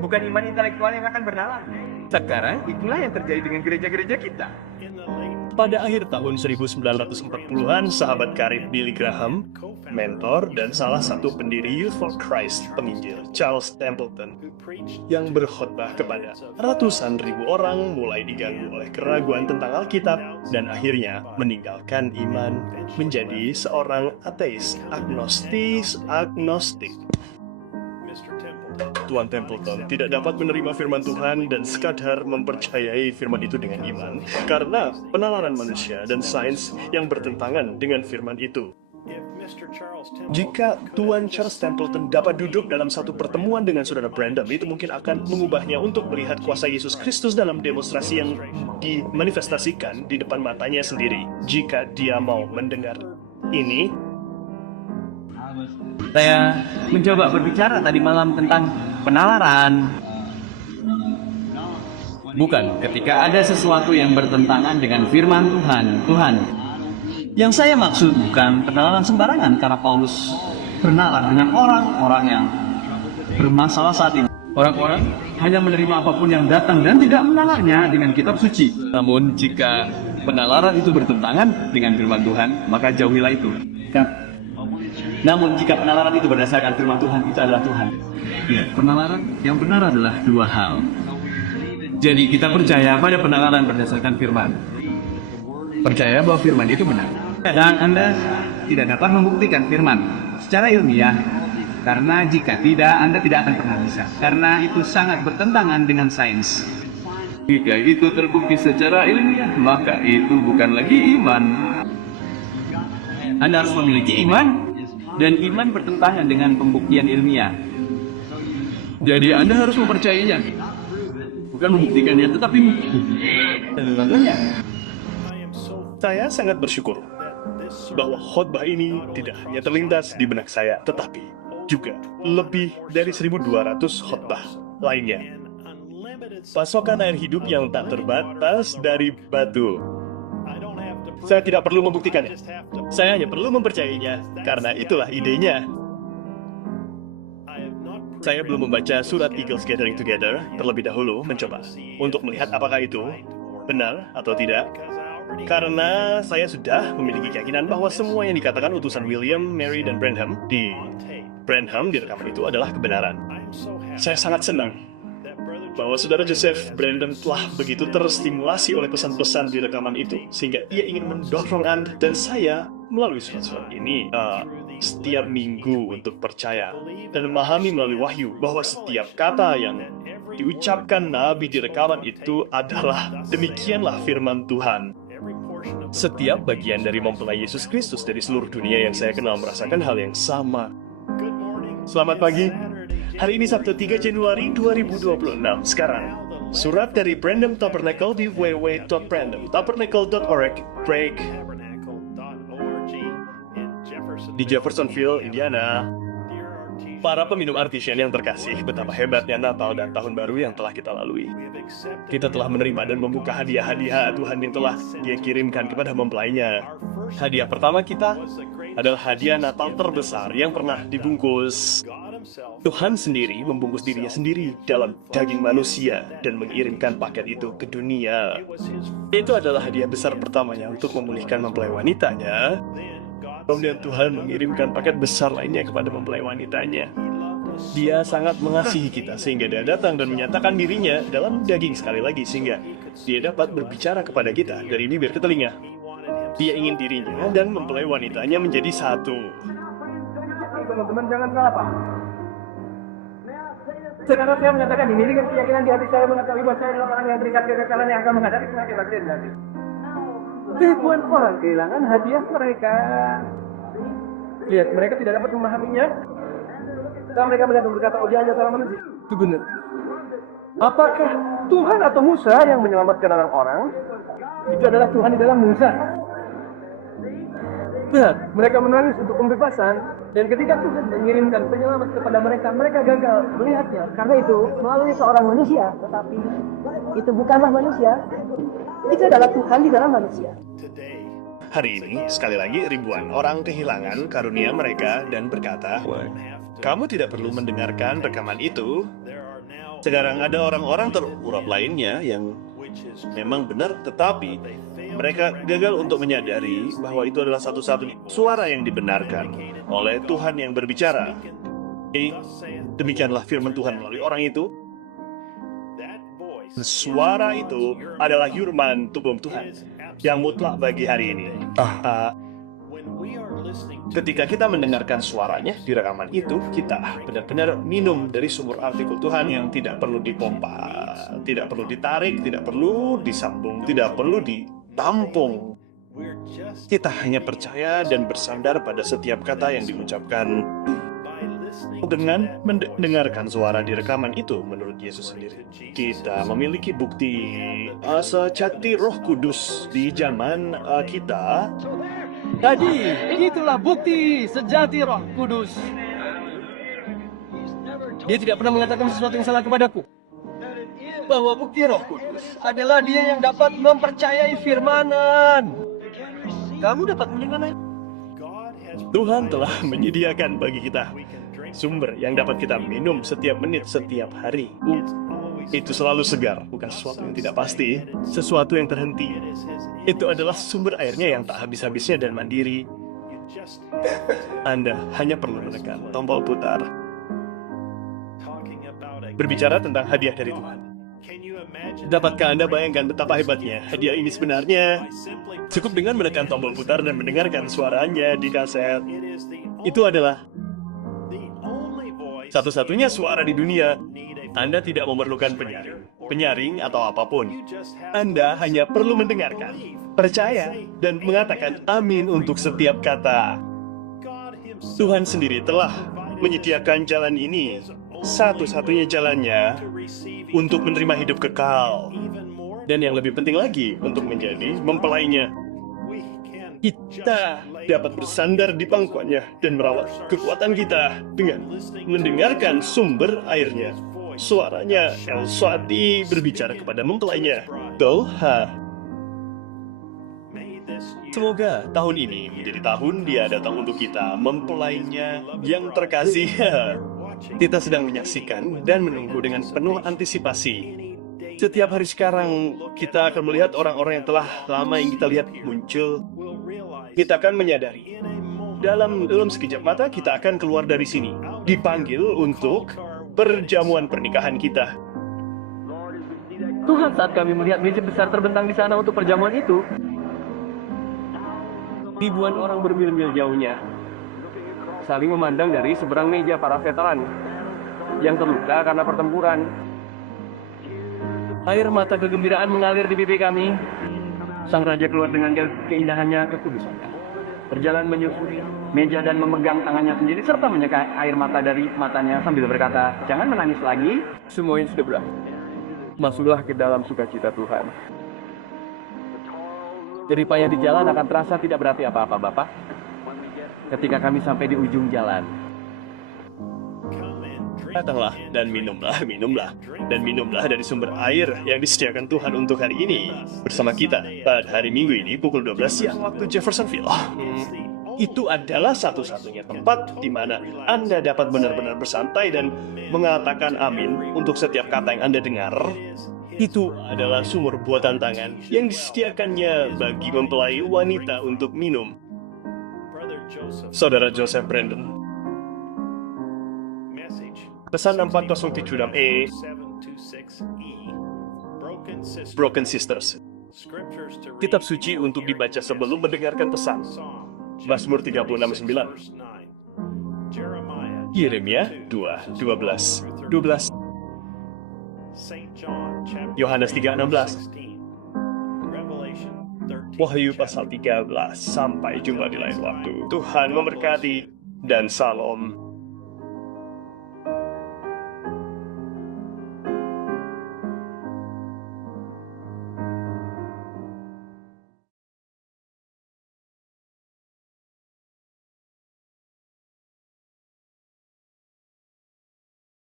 Bukan iman intelektual yang akan bernalar. Sekarang itulah yang terjadi dengan gereja-gereja kita. Pada akhir tahun 1940-an, sahabat karib Billy Graham, mentor dan salah satu pendiri Youth for Christ, penginjil Charles Templeton, yang berkhotbah kepada ratusan ribu orang mulai diganggu oleh keraguan tentang Alkitab dan akhirnya meninggalkan iman menjadi seorang ateis agnostik. Tuan Templeton tidak dapat menerima firman Tuhan dan sekadar mempercayai firman itu dengan iman karena penalaran manusia dan sains yang bertentangan dengan firman itu. Jika Tuan Charles Templeton dapat duduk dalam satu pertemuan dengan saudara Branham, itu mungkin akan mengubahnya untuk melihat kuasa Yesus Kristus dalam demonstrasi yang dimanifestasikan di depan matanya sendiri. Jika dia mau mendengar ini, Saya mencoba berbicara tadi malam tentang penalaran. Bukan ketika ada sesuatu yang bertentangan dengan firman Tuhan. Yang saya maksud bukan penalaran sembarangan, karena Paulus bernalar dengan orang-orang yang bermasalah saat ini. Orang-orang hanya menerima apapun yang datang dan tidak menalarnya dengan kitab suci. Namun jika penalaran itu bertentangan dengan firman Tuhan, maka jauhilah itu. Namun jika penalaran itu berdasarkan firman Tuhan, itu adalah Tuhan. Ya, penalaran yang benar adalah dua hal. Jadi kita percaya pada penalaran berdasarkan firman. Percaya bahwa firman itu benar. Dan Anda tidak dapat membuktikan firman secara ilmiah. Karena jika tidak, Anda tidak akan pernah bisa. Karena itu sangat bertentangan dengan sains. Jika itu terbukti secara ilmiah, maka itu bukan lagi iman. Anda harus memiliki iman. Dan iman bertentangan dengan pembuktian ilmiah. Jadi Anda harus mempercayainya. Bukan membuktikannya, tetapi menentukannya. saya sangat bersyukur bahwa khotbah ini tidak hanya terlintas di benak saya, tetapi juga lebih dari 1.200 khotbah lainnya. Pasokan air hidup yang tak terbatas dari batu. Saya tidak perlu membuktikannya. Saya hanya perlu mempercayainya, karena itulah idenya. Saya belum membaca surat Eagles Gathering Together terlebih dahulu mencoba untuk melihat apakah itu benar atau tidak. Karena saya sudah memiliki keyakinan bahwa semua yang dikatakan utusan William, Mary, dan Branham di rekaman itu adalah kebenaran. Saya sangat senang bahwa saudara Joseph Branham telah begitu terstimulasi oleh pesan-pesan di rekaman itu, sehingga ia ingin mendorong Anda dan saya melalui surat-surat ini setiap minggu untuk percaya dan memahami melalui wahyu bahwa setiap kata yang diucapkan Nabi di rekaman itu adalah demikianlah firman Tuhan. Setiap bagian dari mempelai Yesus Kristus dari seluruh dunia yang saya kenal merasakan hal yang sama. Selamat pagi. Hari ini Sabtu 3 Januari 2026. Sekarang, surat dari Branham Tabernacle di www.branhamtabernacle.org break di Jeffersonville, Indiana. Para peminum artisan yang terkasih, betapa hebatnya Natal dan Tahun Baru yang telah kita lalui. Kita telah menerima dan membuka hadiah-hadiah Tuhan yang telah Dia kirimkan kepada mempelainya. Hadiah pertama kita adalah hadiah Natal terbesar yang pernah dibungkus. Tuhan sendiri membungkus dirinya sendiri dalam daging manusia dan mengirimkan paket itu ke dunia. Itu adalah hadiah besar pertamanya untuk memulihkan mempelai wanitanya. Kemudian Tuhan mengirimkan paket besar lainnya kepada mempelai wanitanya. Dia sangat mengasihi kita sehingga Dia datang dan menyatakan dirinya dalam daging sekali lagi, sehingga Dia dapat berbicara kepada kita dari bibir ke telinga. Dia ingin dirinya dan mempelai wanitanya menjadi satu. Teman-teman jangan salah paham. Sekarang saya menyatakan ini dengan keyakinan di hati saya mengetahui bahwa saya adalah orang yang terikat kekekalan yang akan menghadapi penyakit bakteri nanti. Ribuan orang kehilangan hadiah mereka. Lihat, mereka tidak dapat memahaminya. Dan mereka berkata, oh dia hanya salah manusia. Itu benar. Apakah Tuhan atau Musa yang menyelamatkan orang-orang? Itu adalah Tuhan di dalam Musa. Lihat, mereka menangis untuk pembebasan. Dan ketika Tuhan mengirimkan penyelamat kepada mereka, mereka gagal melihatnya. Karena itu melalui seorang manusia, tetapi itu bukanlah manusia. Itu adalah Tuhan di dalam manusia. Hari ini, sekali lagi ribuan orang kehilangan karunia mereka dan berkata, kamu tidak perlu mendengarkan rekaman itu. Sekarang ada orang-orang terurap lainnya yang memang benar, tetapi mereka gagal untuk menyadari bahwa itu adalah satu-satunya suara yang dibenarkan oleh Tuhan yang berbicara. Demikianlah firman Tuhan melalui orang itu. Suara itu adalah firman tubuh Tuhan yang mutlak bagi hari ini. Ketika kita mendengarkan suaranya di rekaman itu, kita benar-benar minum dari sumber artikul Tuhan yang tidak perlu dipompa, tidak perlu ditarik, tidak perlu disambung, tidak perlu ditampung. Kita hanya percaya dan bersandar pada setiap kata yang diucapkan. Dengan mendengarkan suara di rekaman itu, menurut Yesus sendiri, kita memiliki bukti sejati Roh Kudus di zaman kita. Jadi, itulah bukti sejati Roh Kudus. Dia tidak pernah mengatakan sesuatu yang salah kepadaku. Bahwa bukti Roh Kudus adalah dia yang dapat mempercayai firmanan. Kamu dapat mendengarnya? Tuhan telah menyediakan bagi kita sumber yang dapat kita minum setiap menit, setiap hari. Itu selalu segar, bukan sesuatu yang tidak pasti, sesuatu yang terhenti. Itu adalah sumber airnya yang tak habis-habisnya dan mandiri. Anda hanya perlu menekan tombol putar. Berbicara tentang hadiah dari Tuhan. Dapatkah Anda bayangkan betapa hebatnya hadiah ini sebenarnya? Cukup dengan menekan tombol putar dan mendengarkan suaranya di kaset. Itu adalah satu-satunya suara di dunia. Anda tidak memerlukan penyaring atau apapun. Anda hanya perlu mendengarkan, percaya, dan mengatakan amin untuk setiap kata. Tuhan sendiri telah menyediakan jalan ini, satu-satunya jalannya untuk menerima hidup kekal. Dan yang lebih penting lagi, untuk menjadi mempelainya. Kita dapat bersandar di pangkuannya dan merawat kekuatan kita dengan mendengarkan sumber airnya. Suaranya El Shaddai berbicara kepada mempelainya. Tuhan. Semoga tahun ini menjadi tahun Dia datang untuk kita, mempelainya yang terkasih. Kita sedang menyaksikan dan menunggu dengan penuh antisipasi. Setiap hari sekarang, kita akan melihat orang-orang yang telah lama yang kita lihat muncul. Kita akan menyadari, dalam sekejap mata kita akan keluar dari sini, dipanggil untuk perjamuan pernikahan kita. Tuhan, saat kami melihat meja besar terbentang di sana untuk perjamuan itu, ribuan orang bermil-mil jauhnya saling memandang dari seberang meja para veteran yang terluka karena pertempuran. Air mata kegembiraan mengalir di pipi kami. Sang Raja keluar dengan keindahannya, kekudusannya. Berjalan menyusuri meja dan memegang tangannya sendiri serta menyeka air mata dari matanya sambil berkata, "Jangan menangis lagi, semuanya sudah berakhir. Masuklah ke dalam sukacita Tuhan." Jerih payah di jalan akan terasa tidak berarti apa-apa, Bapak. Ketika kami sampai di ujung jalan, Datanglah dan minumlah dan minumlah dari sumber air yang disediakan Tuhan untuk hari ini bersama kita pada hari Minggu ini pukul 12 siang waktu Jeffersonville. Itu adalah satu-satunya tempat di mana Anda dapat benar-benar bersantai dan mengatakan amin untuk setiap kata yang Anda dengar. Itu adalah sumur buatan tangan yang disediakannya bagi mempelai wanita untuk minum. Saudara Joseph Brandon. Pesan 4076E, Broken Sisters. Kitab suci untuk dibaca sebelum mendengarkan pesan. Mazmur 36:9. Yeremia 2:12. Yohanes 3:16. Wahyu pasal 13. Sampai jumpa di lain waktu. Tuhan memberkati dan salam.